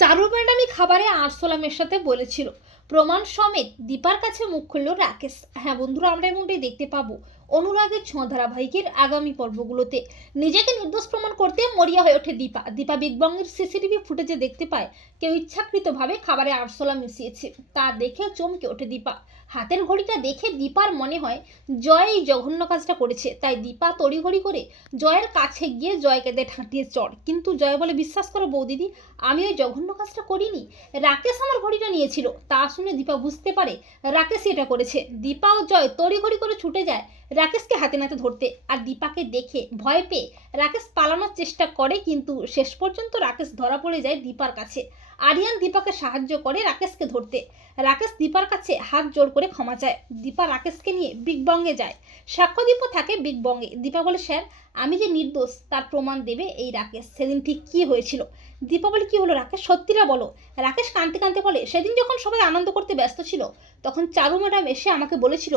চারু ম্যাডামই খাবারে আরশোলা মেশাতে বলেছিল, প্রমাণ সমেত দীপার কাছে মুখ খুলল রাকেশ। হ্যাঁ বন্ধুরা, আমরা এমনটাই দেখতে পাবো অনুরাগের ছোঁয়া ধারাবাহিকের আগামী পর্বগুলোতে। নিজেকে নির্দোষ প্রমাণ করতে মরিয়া হয়ে ওঠে দীপা। দীপা বিগবঙ্গের সিসিটিভি ফুটেজে দেখতে পায়, কেউ ইচ্ছাকৃতভাবে খাবারে আরশোলা মিশিয়েছে। তা দেখে চমকে ওঠে দীপা। হাতের ঘড়িটা দেখে দীপার মনে হয়, জয় এই জঘন্য কাজটা করেছে। তাই দীপা তড়িঘড়ি করে জয়ের কাছে গিয়ে জয়কে দেয় ঠাঁটিয়ে চড়। কিন্তু জয় বলে, বিশ্বাস করো বৌদিদি, আমি ওই জঘন্য কাজটা করিনি। রাকেশ আমার ঘড়িটা নিয়েছিল। তা শুনে দীপা বুঝতে পারে রাকেশ এটা করেছে। দীপা ও জয় তড়িঘড়ি করে ছুটে যায় রাকেশকে হাতে নাতে ধরতে। আর দীপাকে দেখে ভয় পেয়ে রাকেশ পালানোর চেষ্টা করে কিন্তু শেষ পর্যন্ত রাকেশ ধরা পড়ে যায় দীপার কাছে। আরিয়ান দীপাকে সাহায্য করে রাকেশকে ধরতে। রাকেশ দীপার কাছে হাত জোর করে ক্ষমা চায়। দীপা রাকেশকে নিয়ে বিগ বঙ্গে যায়। সাক্ষ্যদীপও থাকে বিগ বঙ্গে দীপা বলে, স্যার, আমি যে নির্দোষ, তার প্রমাণ দেবে এই রাকেশ। সেদিন ঠিক কী হয়েছিল? দীপা বলে, কী হলো রাকেশ? সত্যিটা বলো। রাকেশ কান্তে কান্তে বলে, সেদিন যখন সবাই আনন্দ করতে ব্যস্ত ছিল তখন চারু ম্যাডাম এসে আমাকে বলেছিল,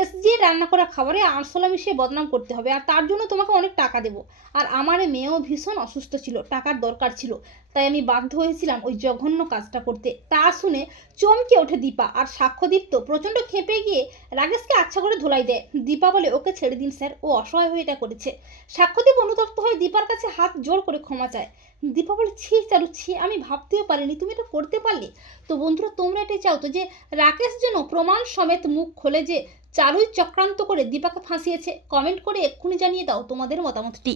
এস যে রান্না করা খাবারে আরশোলা মিশিয়ে বদনাম করতে হবে আর তার জন্য তোমাকে অনেক টাকা দেবো। আর আমার মেয়েও ভীষণ অসুস্থ ছিল, টাকার দরকার ছিল, তাই আমি বাধ্য হয়েছিলাম ওই জঘন্য কাজটা করতে। তা শুনে চমকে ওঠে দীপা আর সাক্ষ্যদীপ তো প্রচণ্ড খেপে গিয়ে রাকেশকে আচ্ছা করে ধোলাই দেয়। দীপা বলে, ওকে ছেড়ে দিন স্যার, ও অসহায় হয়ে এটা করেছে। সাক্ষ্যদীপ অনুতপ্ত হয়ে দীপার কাছে হাত জোর করে ক্ষমা চায়। দীপা বলে, ছি চালু ছি, আমি ভাবতেও পারিনি, তুমি এটা করতে পারলে? তো বন্ধুরা, তোমরা এটাই চাও তো যে, রাকেশ যেন প্রমাণ সমেত মুখ খোলে যে, চারুই চক্রান্ত করে দীপাকে ফাঁসিয়েছে কমেন্ট করে এক্ষুনি জানিয়ে দাও তোমাদের মতামতটি।